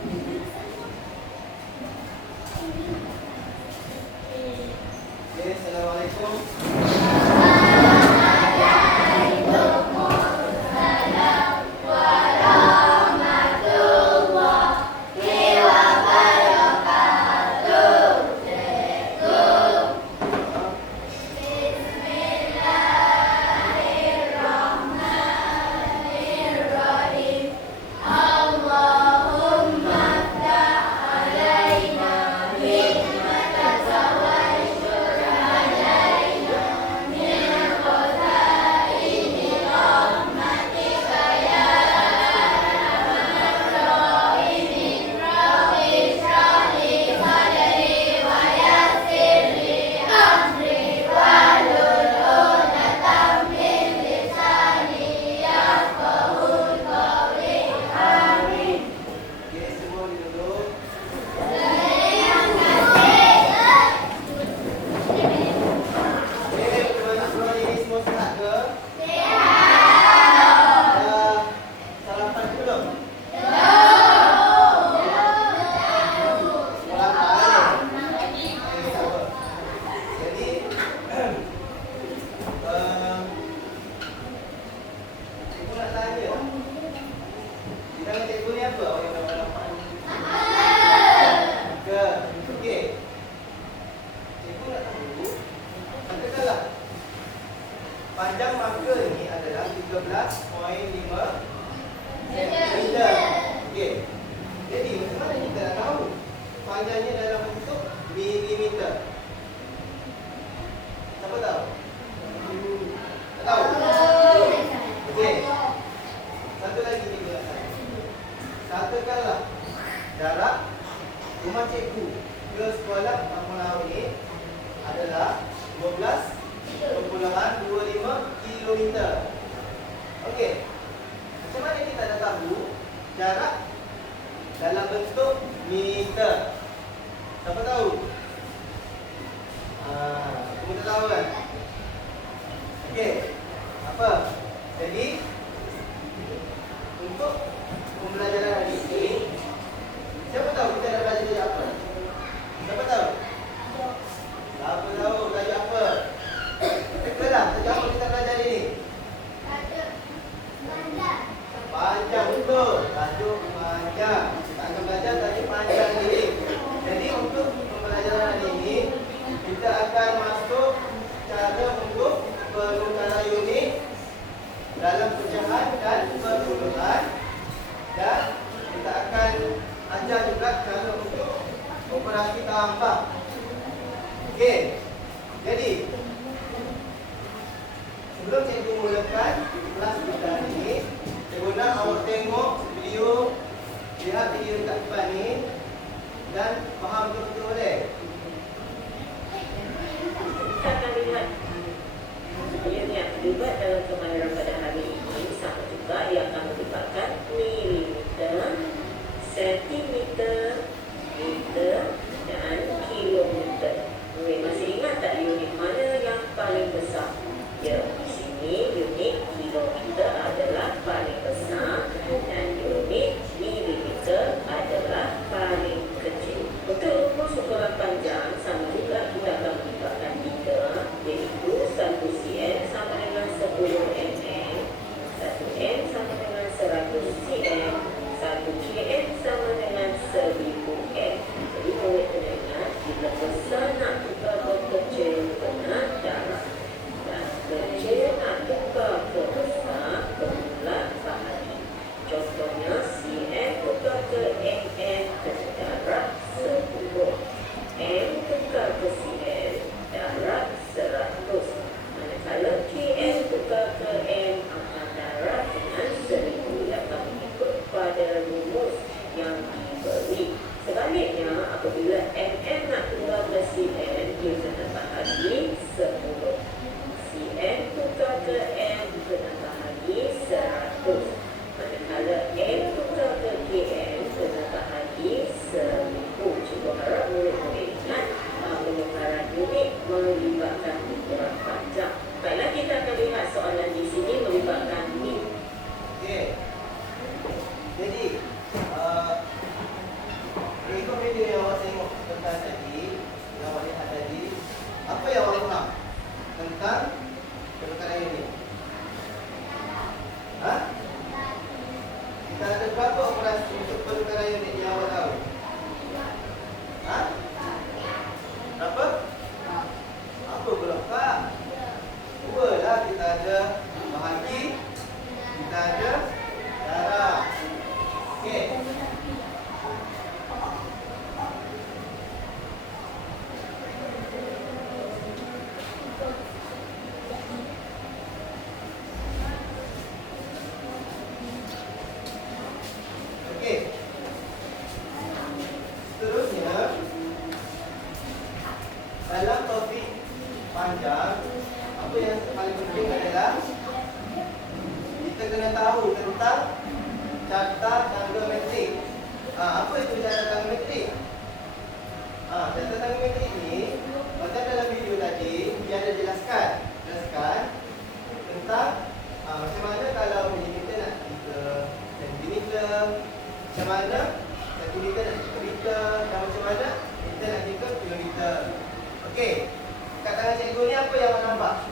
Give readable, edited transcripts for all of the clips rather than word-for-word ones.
Okay, Assalamualaikum. Panjang marker ini adalah 13.5 cm. Okey. Jadi macam mana kita nak tahu panjangnya dalam bentuk milimeter? Siapa tahu? Tak tahu? Okey. Satu lagi kita nak tanya. Katakanlah jarak rumah cikgu ke sekolah Kampung Laut ini adalah 12.25 kilometer. Okey. Macam mana kita nak tahu jarak dalam bentuk meter? Siapa tahu? Kamu tak tahu kan? Okey. Apa? Jadi untuk pembelajaran hari ini, siapa tahu kita nak belajar tajuk apa? Siapa tahu? Siapa tahu tajuk apa? Kelah, tajuk apa kita belajar hari ini? Panjang, betul. Tajuk panjang. Kita akan belajar tajuk panjang ini. Jadi untuk pembelajaran hari ini, kita akan masuk cara untuk penukaran unit dalam pecahan dan perpuluhan, dan kita akan ajar juga cara untuk operasi tambah. Okey. Jadi sebelum cikgu mulakan kelas kita hari ini, cikgu nak awak tengok video, lihat video dekat depan ni dan faham betul-betul boleh. Kita akan lihat yang terlibat dalam kemahiran pada hari ini sama juga yang akan melibatkan milimeter, sentimeter, meter dan kilometer. Masih ingat tak unit mana yang paling besar? Ya, di sini unit kilometer adalah paling besar dan unit milimeter adalah paling kecil. Untuk rumus ukuran panjang sama juga kita akan melibatkan 3, iaitu 1 cm sama dengan 10 mm, 1 m sama dengan 100 cm, 1 km sama dengan 1000 m. Jadi murid kena ingat, bila besar nak tukar ke kecil kena darab, dan kecil nak tukar ke besar kena bahagi. Contohnya cm tukar ke mm kena darab 10, m tukar ke cm darab 100, manakala km tukar ke m akan darab dengan 1000 yang akan mengikut pada rumus yang diberi. Sebaliknya, apabila mm nak tukar ke cm, dia kena bahagi 10. cm tukar ke m kena bahagi 100. Manakala m tukar ke km kena Kita ada berapa operasi untuk penukaran unit yang awak tahu? Ha? Berapa? Apa pula Pak? Dua lah, kita ada bahagi, kita ada darah. Okey. Okey. Seterusnya, dalam topik panjang, apa yang paling penting adalah kita kena tahu tentang carta tangga metrik. Apa itu carta tangga metrik? Carta tangga metrik ni, macam dalam video tadi, dia ada jelaskan tentang macam mana kalau milimeter nak kita sentimeter, macam mana sentimeter nak kita meter, dan macam mana meter nak kita kilometer. Okey, kat tangan cikgu ni apa yang awak nampak?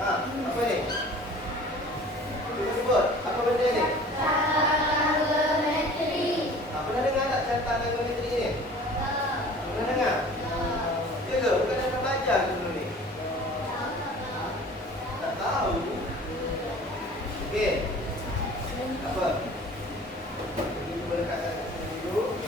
Apa ni? Cuba sebut, apa benda ni? Pernah dengar tak carta tangga metrik ni? Pernah dengar? Ya ke? Bukan dah pernah belajar ke dulu ni? Tak tahu. Okey. Apa? Kita cuba dekatkan kat sini dulu.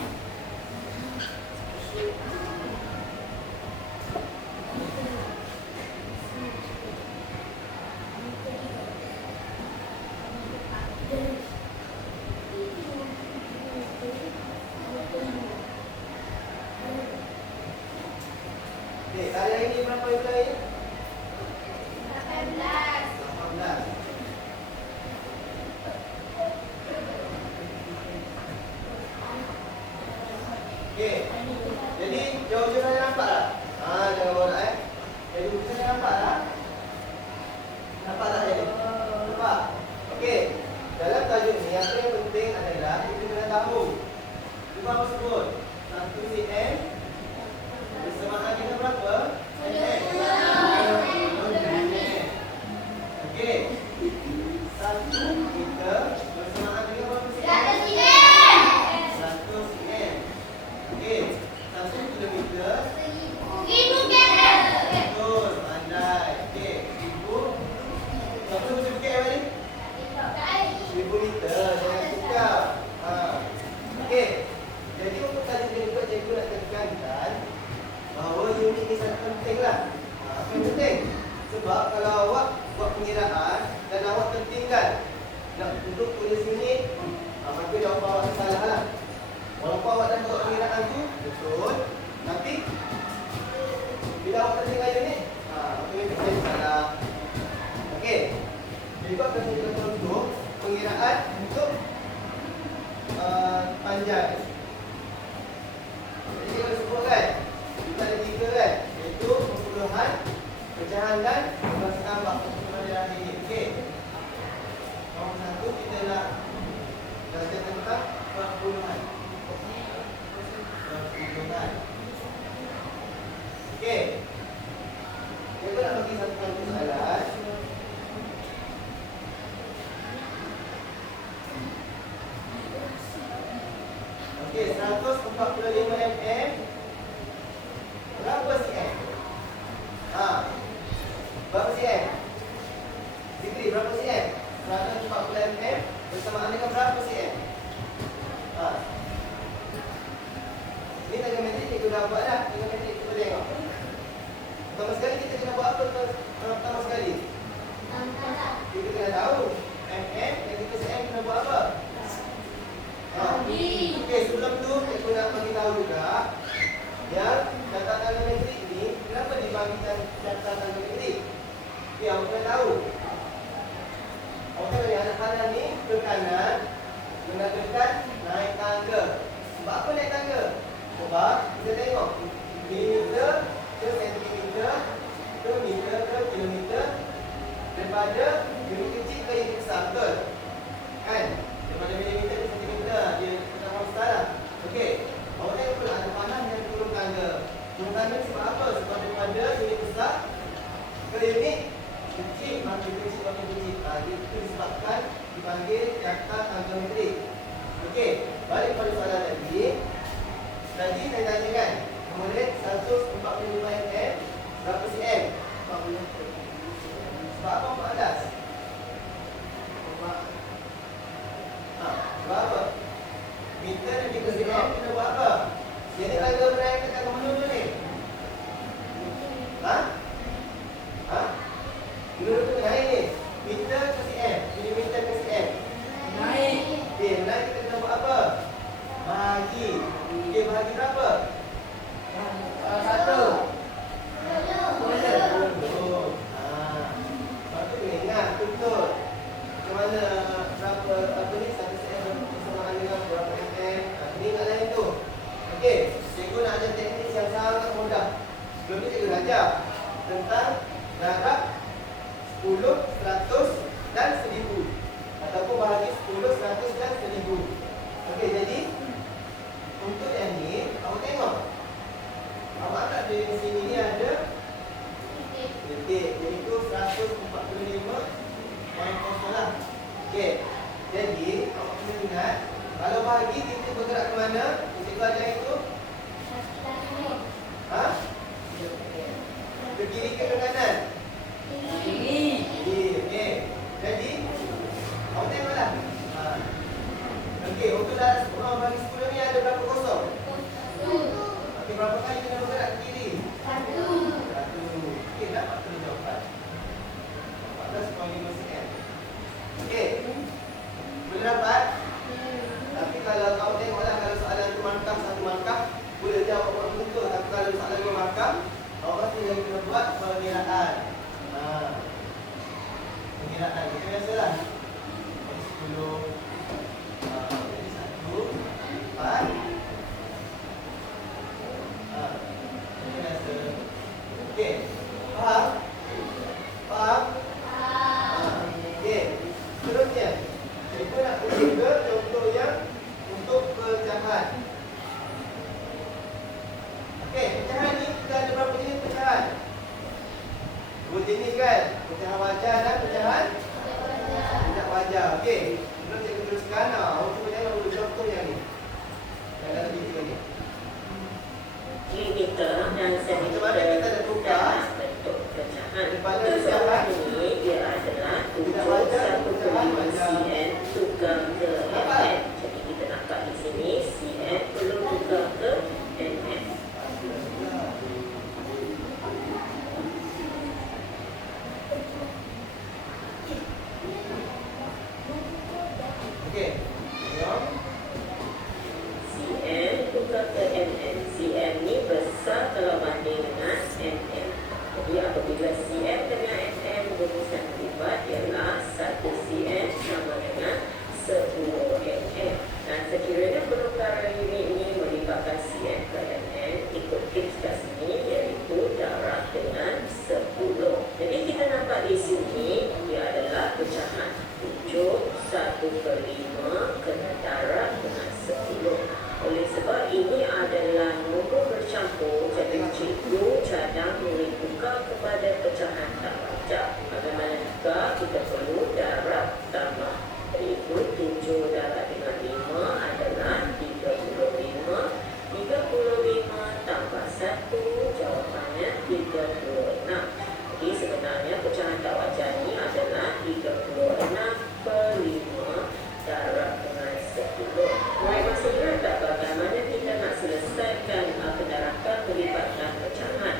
Okey, hari ini berapa bulan ni? 18. Okey. Jadi jauh-jauh nampak tak? Jangan borak Jadi bisa nampak tak? Nampak tak jadi? Nampak? Okey. Dalam tajuk ni apa yang penting adalah kita kena tahu. Cuba apa sebut? 1 cm bersamaan dengan berapa? Okey. 1 meter bersamaan dengan berapa cm? 100 cm. Okey. 1 kilometer. Betul, pandai. Okey, 1000. Berapa meter tadi? 1000 meter. Jangan tukar. Okey. Jadi untuk tadi juga cikgu nak tekankan bahawa unit ni sangat penting lah. Apa yang penting? Sebab kalau awak buat pengiraan dan awak tertinggal untuk tulis unit, maka jawapan awak salah lah. Walaupun awak dah buat pengiraan tu betul, tapi bila awak tertinggal unit, maka itu jadi salah. Okey. Jadi awak akan tunjukkan contoh pengiraan untuk panjang. Jadi kita sebut kan, kita ada 3 kan, iaitu perpuluhan, pecahan dan balas tambah perpuluhan darah ini. Okey. Nombor 1 kita nak belajar tentang perpuluhan. Okey. Kita nak bagi satu contoh soalan. Okey, 145 mm. Berapa cm? Berapa cm? Fikri, berapa cm? 140 mm bersamaan dengan berapa cm? Ini tangga metrik cikgu dah buat dah. Tangga metrik kita tengok. Pertama sekali kita kena buat apa pertama sekali? Kita kena tahu mm dan kita cm kena buat apa? Okey, sebelum tu cikgu nak bagi tahu juga yang carta tangga metrik ni kenapa dibagikan carta tangga metrik? Okey, awak kena tahu. Awak kena lihat anak-anak ni ke kanan mengatakan naik tangga. Sebab apa naik tangga? Sebab kita tengok milimeter ke sentimeter ke meter ke kilometer daripada unit kecil ke unit besar, betul? Kan? Daripada milimeter ke sentimeter dia kita tahu sekarang. Okey. Awak tengok pula ada panah yang turun tangga. Turun tangga sebab apa? Sebab daripada unit besar ke unit kecil makin kecil makin kecil. Itu disebabkan dipanggil carta tangga buat apa? Meter dan juga cm kita buat apa? Jadi tangga berat kita ke mana dulu ni? Ha? Ha? Dulu tu naik ni. Meter ke cm? Milimeter ke cm? Naik. Okey, naik kita kena buat apa? Bahagi. Okey, bahagi berapa? Satu. Oh. Lepas tu kena ingat betul. Macam mana berapa apa ni satu cm bersamaan dengan berapa mm. Ini ingatlah itu. Okey, cikgu nak ajar teknik yang sangat mudah. Sebelum ni cikgu ajar tentang darab 10, 100 dan 1000. Ataupun bahagi 10, 100 dan 1000. Okey, jadi untuk yang ni, awak tengok. Awak tak di sini ni ada detik, iaitu 145 lah. Okey, jadi awak kena ingat, kalau bahagi titik bergerak ke mana? Titik ajar itu? Ha? Ke kiri ke kanan? Kiri. Kiri, okey. Jadi, awak tengoklah. Okey, untuk darab 10 bagi 10 ni ada berapa kosong? Okey, berapa kali kena bergerak ke kiri? 1. Okey, dapat tu jawapan. 14.5 cm. Okey. Boleh dapat? Tapi kalau kau tengoklah, kalau soalan tu markah satu markah, boleh jawab apa betul. Tapi kalau soalan dua markah, awak pasti yang kena buat pengiraan. Pengiraan itu biasalah. Jadi 10. Jadi 1, 4. Ini biasa. Okey. Faham? Faham? Okey. Seterusnya, kita nak pergi ke contoh yang untuk pecahan. Okey, pecahan ni kita ada berapa jenis pecahan? 2 jenis kan? Pecahan wajah dan pecahan tidak wajah. Okey, sebelum cikgu teruskan, awak cuba tengok dulu contoh yang ni. Yang dalam video ni. Limiter dan Macam mana kita ada tukar? bentuk pecahan. Daripada Untuk soalan pecahan ini dia adalah tidak wajah, pecahan 7 wajah. cm tukar ke Apa? mm. Jadi kita nampak di sini cm perlu tukar ke mm. Okey. Tengok. cm tukar ke mm. cm ni besar kalau banding dengan mm. Jadi apabila cm dengan mm berurusan lipat ialah 1 cm sama dengan 10 mm. Dan sekiranya penukaran unit ini melibatkan cm ke mm, ikut tips kat sini iaitu darab dengan 10. Jadi kita nampak di sini ia adalah pecahan 7 1/5 kena darab dengan 10. Oleh sebab ini adalah nombor bercampur, jadi cikgu cadang murid tukar kepada pecahan tak wajah. Bagaimana juga kita perlu darab tambah. Iaitu 7 darab dengan 5 adalah 35. 35 tambah 1, jawapannya 36. Jadi sebenarnya pecahan tak wajah ini adalah 36/5 darab dengan 10. Murid masih ingat tak bagaimana kita nak selesaikan pendarakan melibatkan pecahan?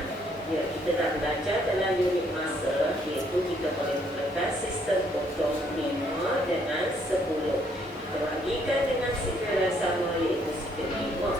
Ya, kita dah belajar dalam unit masa, iaitu kita boleh menggunakan sistem potong 5 dengan 10. Kita bahagikan dengan sikap yang sama, iaitu sikap 5.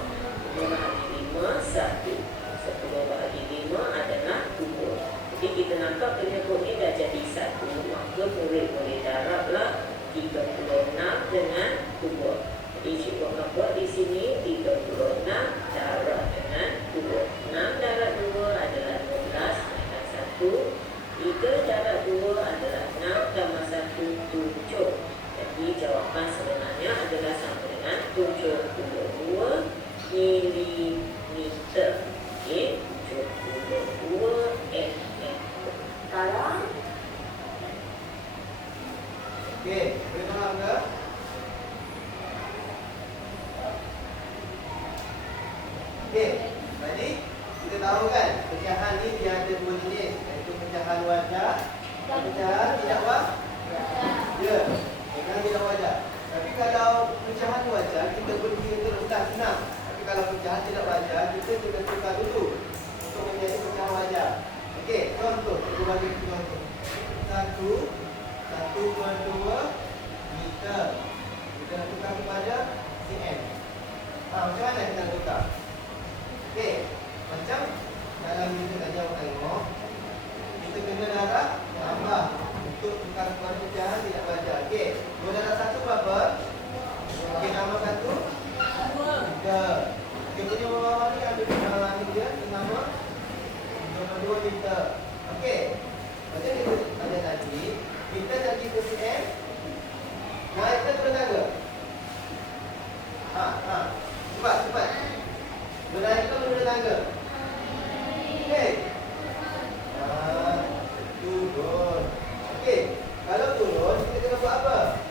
5 bahagi 5, 1. 10 bahagi 5 adalah 2. Jadi kita nampak penyebut ini dah jadi 1. Maka murid boleh darablah 36 dengan 2. Jadi cikgu akan buat di sini 36 darab dengan 2. 6 darab 2 adalah 12 dengan 1. 3 darab 2 adalah 6 tambah 1, 7. Jadi jawapan sebenarnya adalah sama dengan 72 milimeter. Okey, 72 mm. Kalau Okey, boleh faham ke? Okey, tadi kita tahu kan pecahan ni dia ada 2 jenis, iaitu pecahan wajah dan pecahan tidak wajah. Ya, pecahan tidak wajah. Tapi kalau Kalau pecahan wajar, kita boleh teruskan senang. Tapi kalau pecahan tidak wajar, kita juga tukar dulu untuk menjadi pecahan wajar. Okey, contoh. Kita bagi contoh. 1,2 meter. Kita nak tukar kepada cm. Macam mana kita nak tukar? Okey, macam dalam video tadi awak tengok, kita kena darab tambah untuk tukar kepada pecahan tidak wajar. Okey, 2 darab 1 berapa? Okey, nama 1 3. Okey, jadi bawah ni ambil ni dia, nama 2 meter. Okey, macam kita ada tadi, kita nak pergi ke cm. Naik ke turun tangga? Cepat. Naik ke turun tangga? Okey. Turun. Okey, kalau turun, kita kena buat apa?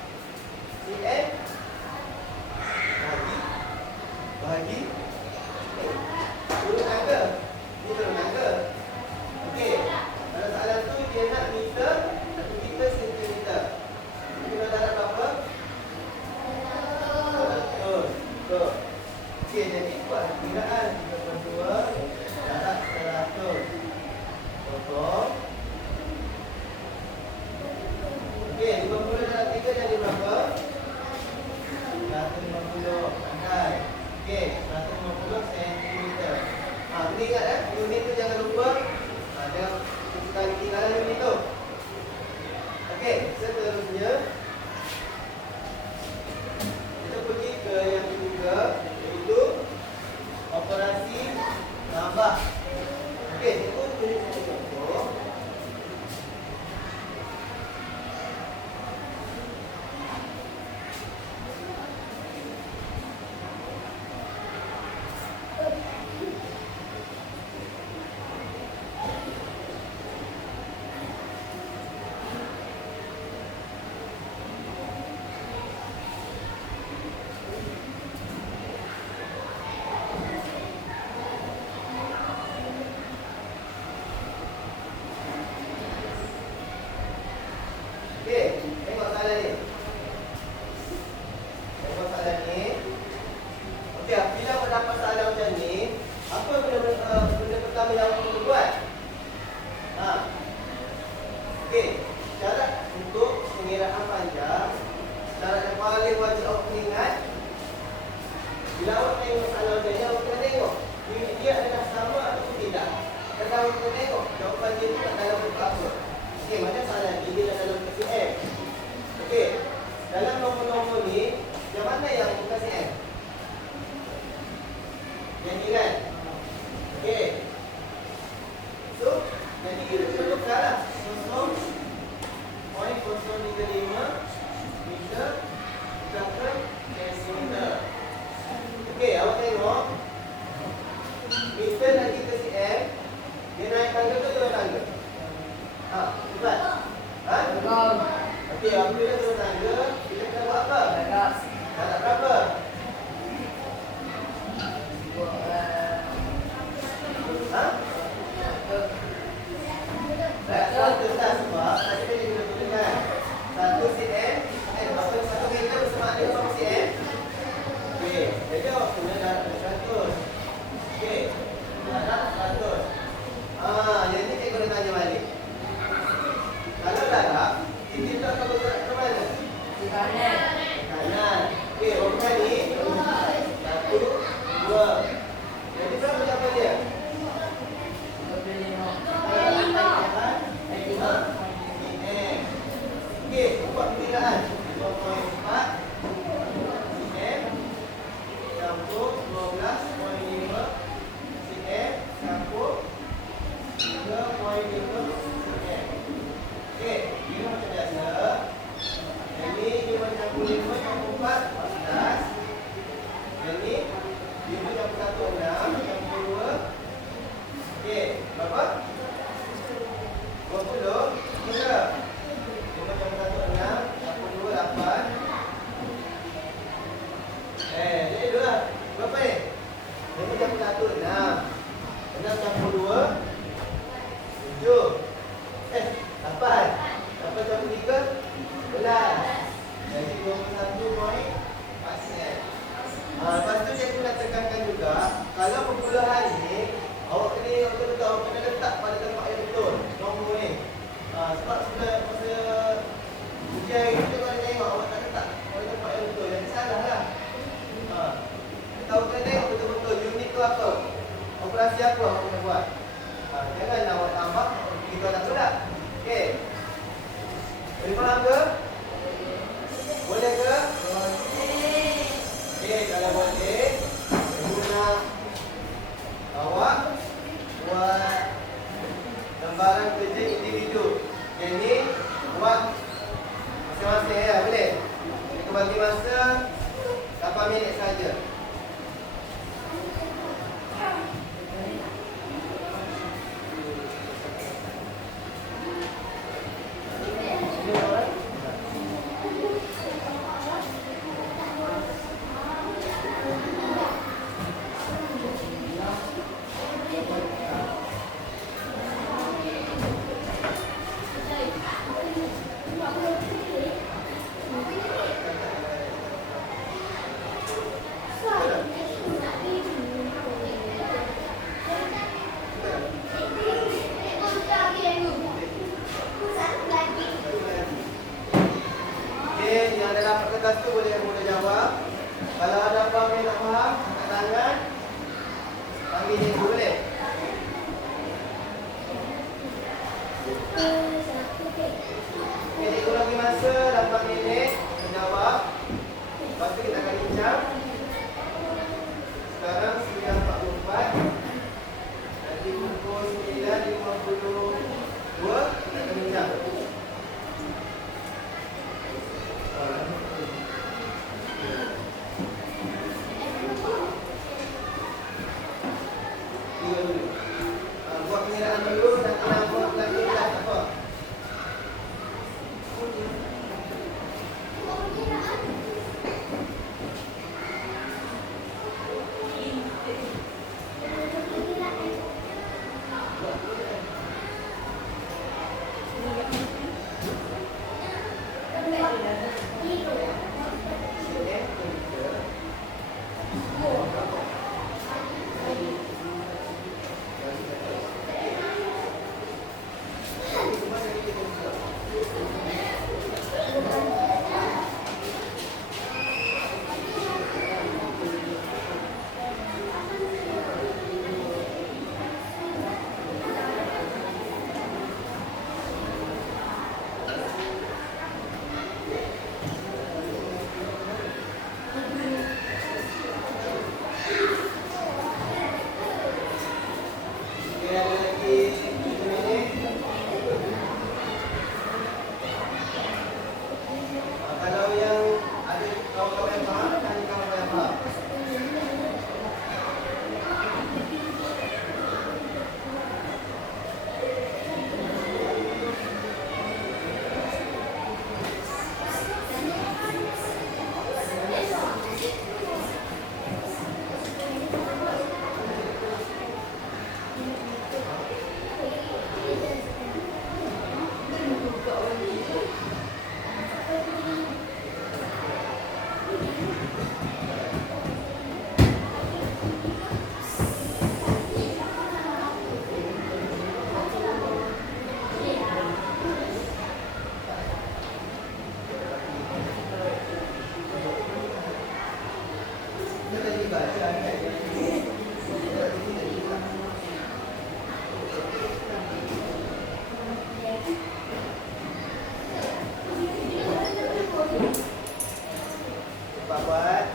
cm bahagi turun tangga. Ini turun tangga. Okey, kalau soalan tu dia nak meter, tapi kita sentimeter. Kita darab berapa? 100. Okey, jadi buat perkiraan 32 darab 100. Potong. Okey, 50 darab 3 jadi berapa? 150. Pandai. Okey, 150 cm. Kena ingat unit tu jangan lupa. Jangan sekali tinggalan unit tu. Okey, seterusnya kita pergi ke yang ketiga, iaitu operasi tambah. Okey, kita tulis contoh. Okey, tengok soalan ni. Okey, bila awak dapat soalan macam ni, apa benda pertama yang awak perlu buat? Okey, syarat untuk pengiraan panjang, syarat yang paling wajib awak kena ingat, bila awak tengok soalan macam ni, awak kena tengok unit dia adalah sama atau tidak. Kalau awak kena tengok jawapan dia tu dalam bentuk apa. Okey, macam soalan ni dia dalam bentuk cm. Okey, dalam nombor-nombor ni, yang mana yang bukan cm? Yang ni kan? Okey. So, jadi kita perlu tukarlah 0.035 meter ke sentimeter. Okey, awak tengok. Meter lagi ke cm, dia naik tangga ke turun tangga? Cepat. Turun. Okey, apabila turun tangga, kita kena buat apa? Darab. Darab berapa? Satu tak sebab tadi kita kena tuliskan 1 cm. Satu meter bersama dengan berapa cm? Okey, jadi awak kena darab 100. Okey, darab 100. Yang ni cikgu nak tanya balik. Kalau darab, titik tu akan bergerak ke mana? Di kanan. Kanan. Okey, orang ni 1, 2. Jadi berapa jawapan dia? 5 cm. Okey, buat perkiraan 2.4 cm campur 12.5 cm campur 3.5 cm. Okey, ini macam biasa. Ini 5 campur 5 campur 4 14. Ini 5 campur 1 6 campur 2. Okey, berapa? 20. Betul. 5 campur 1 6 campur 2 8. Jadi dua. Berapa ni? 5 campur 1 6. 6 campur 2 7. 8. 8 campur 3 11. Jadi 21.4 Kalau ada apa yang tak faham, angkat tangan. Panggil dia dulu boleh? Okay, cikgu lagi masa 8 minit menjawab. Lepas tu kita akan bincang. Sekarang 9.44. Nanti pukul 9.52 kita akan bincang. Buat pengiraan dulu dan tenang buat lagi tak apa. Kalau yang ada kawan-kawan yang faham, tanya kawan-kawan yang faham. Kita tadi baca ayat yang ini. Kita tadi tidak juga. Cepat buat.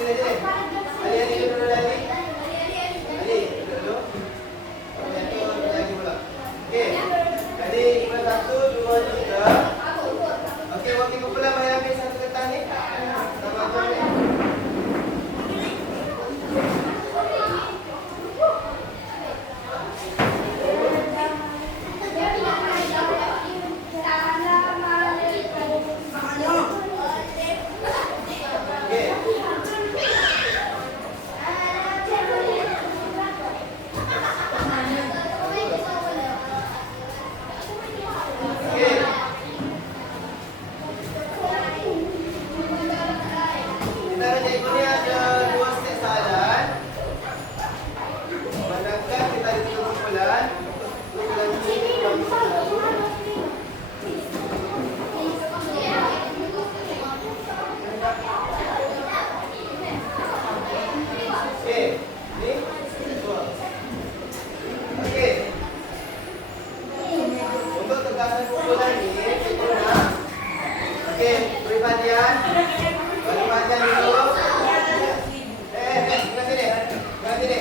Sini. Okey, beri perhatian. Beri perhatian dulu. Ingat sini. Ingat sini.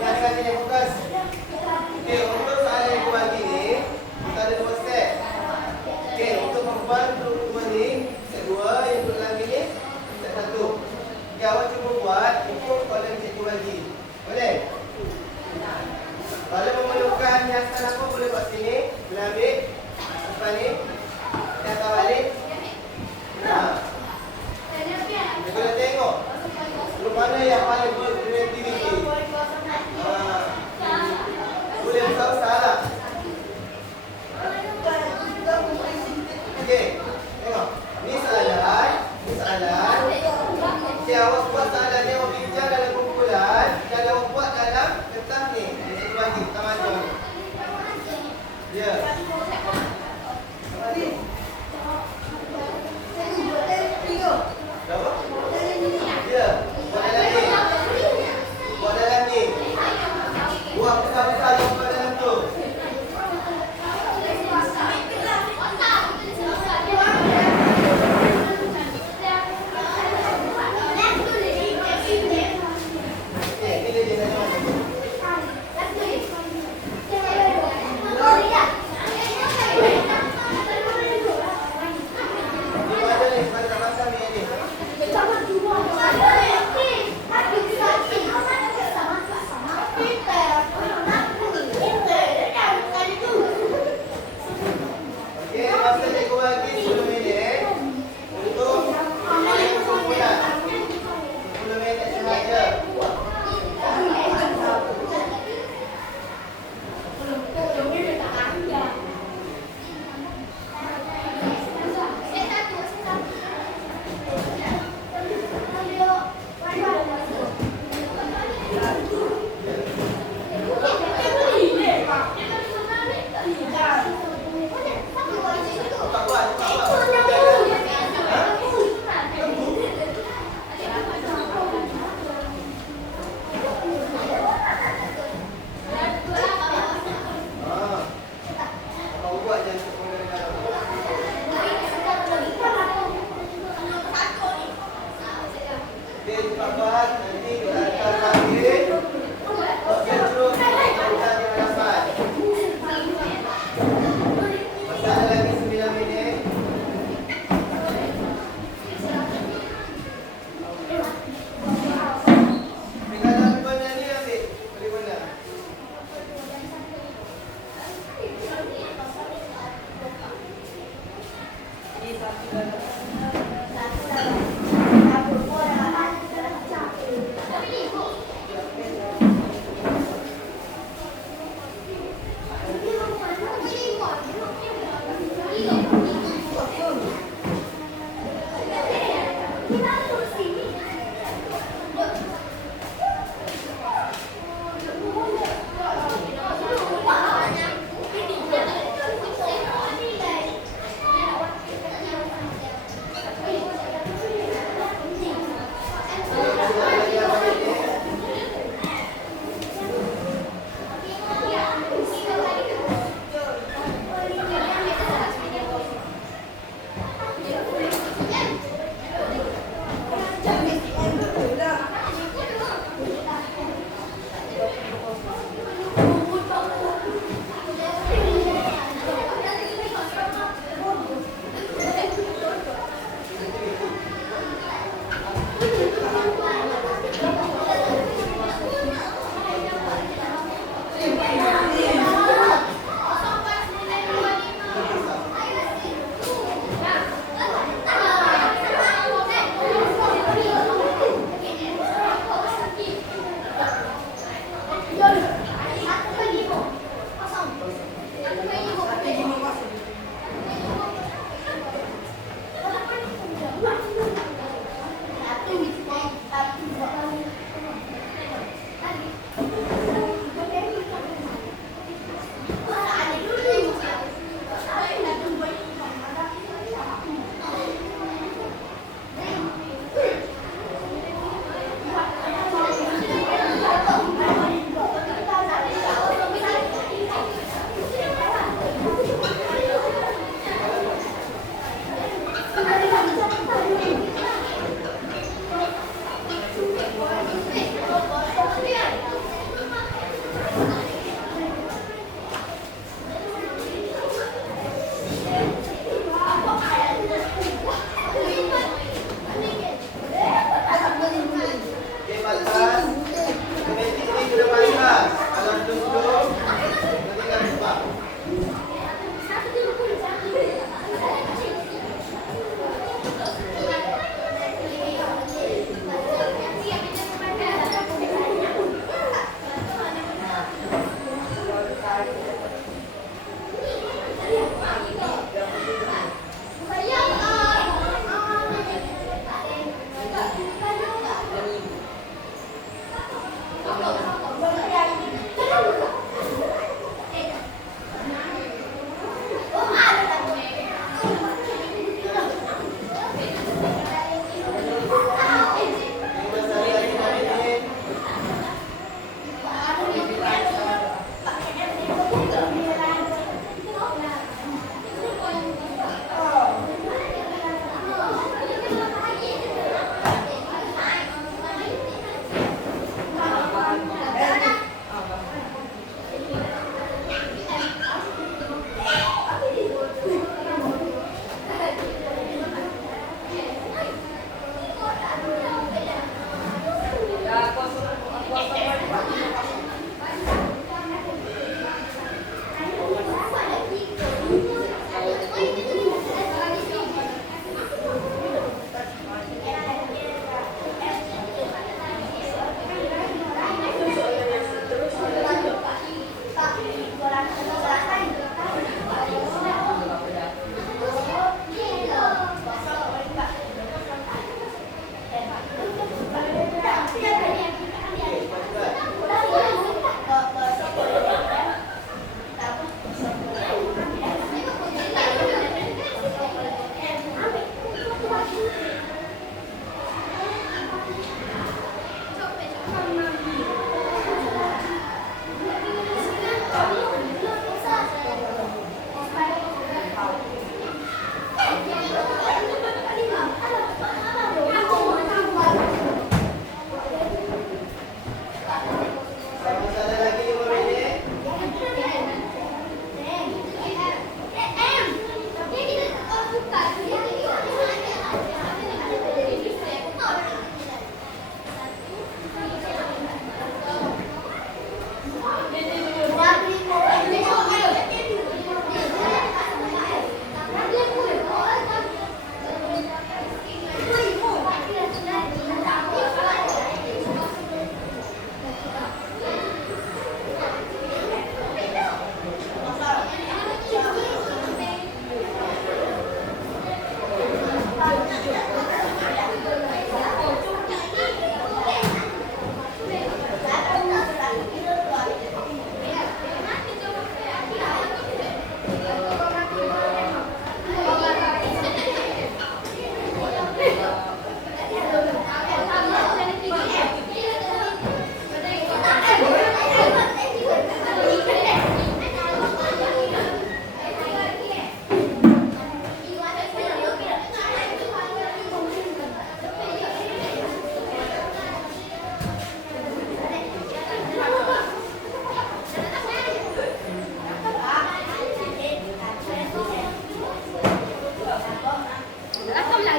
Ingat sini, fokus. Okey, untuk soalan yang aku bagi ni, kita ada 2 step. Okey, untuk membantu dua ni, step 2, yang untuk lagi ni, step 1. Okey, awak cuba buat ikut soalan yang cikgu bagi. Boleh? Kalau memerlukan hiasan apa, boleh buat sini. Boleh ambil. Lepas ni. Kita balik. Kita boleh tengok. Grup mana yang paling berkreativiti. Boleh besar-besar lah. Okey, tengok. Ni soalan. Ni soalan. Okey, awak buat soalan ni, awak bincang dalam kumpulan. Dan awak buat dalam kertas ni. Ini bagi kita macam ni. Ya. Berapa? Ya. Buat dalam ni. Buat dalam ni. Buat besar-besar yang buat dalam tu.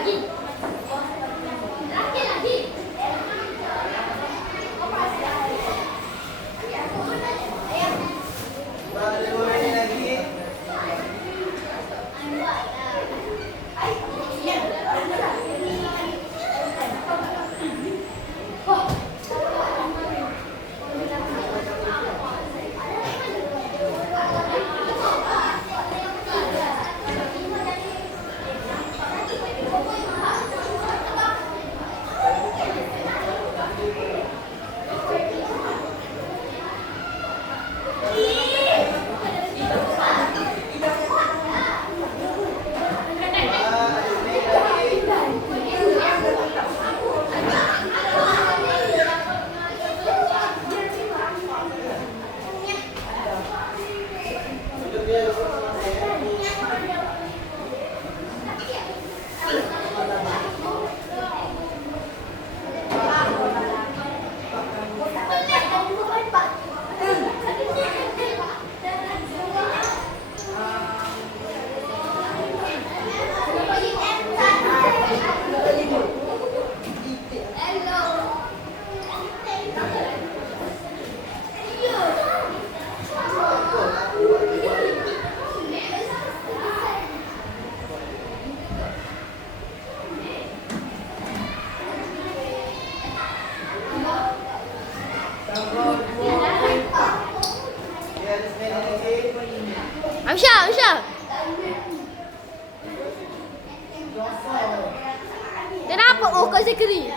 Ada 2 menit lagi. Amsyah. Kenapa kau sekali?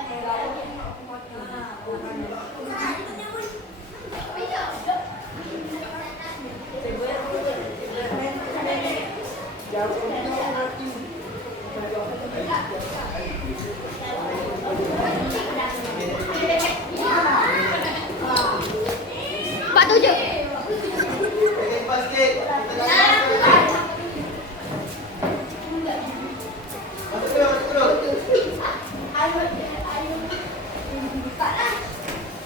Pak 7. Pegang pas sikit. Kita dah masuk terus.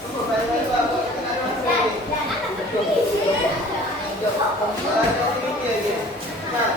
Tunggu, balik, Pak. Kita dah masuk lagi. Ada aktiviti lagi. Nah.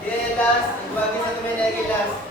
Dia yang last, bagi 1 minit lagi last.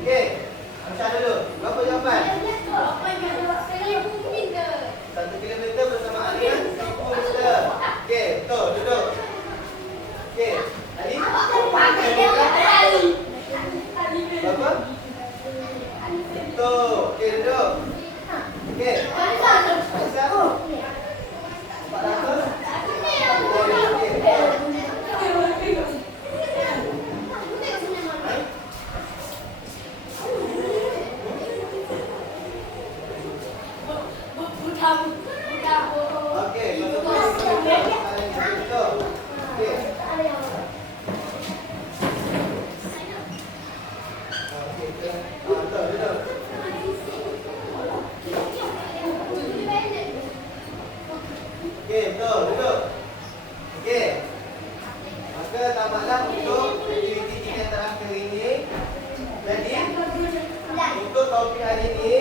Okey. Amsyah dulu. Berapa jawapan? 1 kilometer bersamaan dengan 10 meter. Okey, betul. Duduk. Okey. Ali? Berapa? Betul. Okey, duduk. Okey. Amsyah? 400? Okey, betul. Okey, betul. Okey. Betul, duduk. Okey, betul, duduk. Okey. Maka tamatlah untuk aktiviti kita terakhir ini. Jadi, untuk topik hari ini,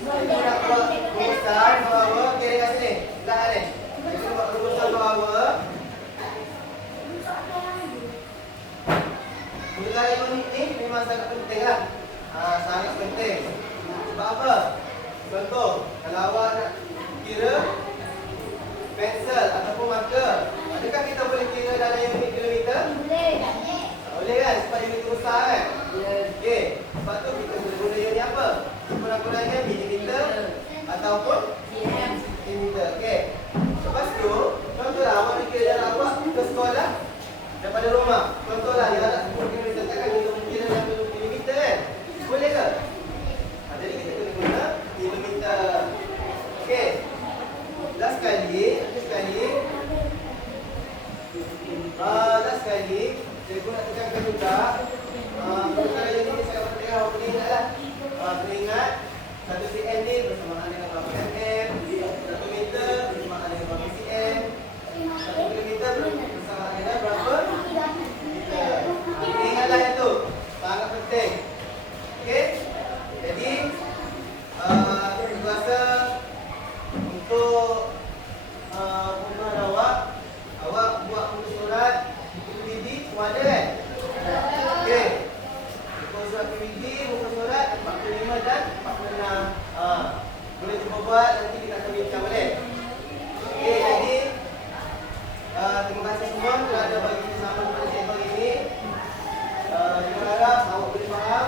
kita nak buat rumusan bahawa, okey, dekat sini. Belakang ni. Kita buat rumusan bahawa perkara ekonomi ni memang sangat penting lah. Sangat penting. Sebab apa? Contoh, kalau awak nak kira pensel ataupun marker, adakah kita boleh kira dalam unit kilometer? Tak boleh kan? Sebab unit besar kan? Okey. Sebab tu kita boleh guna unit apa? Kurang-kurangnya milimeter ataupun sentimeter. Okey. Lepas tu, contohlah awak nak kira jarak awak ke sekolah daripada rumah. Contohlah jarak 10 km, takkan kita kira dalam kilometer kan? Boleh ke? Jadi kita kena guna kilometer. Okey. Last sekali, saya pun nak tekankan juga perkara yang ini sangat penting awak kena ingat lah. Kena ingat 1 cm ni bersamaan dengan berapa mm, 1 meter bersamaan dengan berapa cm, 1 kilometer bersamaan dengan berapa meter. Kena ingatlah yang tu, sangat penting. Okey. Jadi saya rasa untuk pembuat awak buat muka surat PVD semua ada kan? Okey. Muka surat PVD, muka surat 45 dan 46. Boleh cuba buat, nanti kita akan bincang boleh? Okey, jadi terima kasih semua kerana bagi bersama kepada saya pagi ini. Saya harap awak boleh faham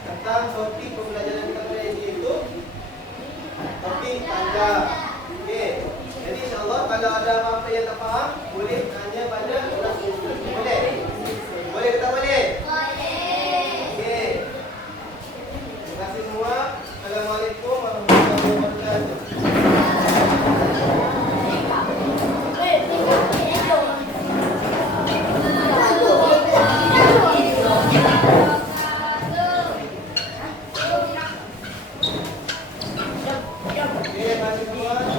tentang topik pembelajaran kita pada SD itu. Topik panjang. Okey. Jadi insya-Allah kalau ada apa-apa yang tak faham, boleh tanya pada orang tua. Boleh? Boleh ke tak boleh? Boleh. Okey. Terima kasih semua. Assalamualaikum warahmatullahi wabarakatuh. Okey, terima kasih semua.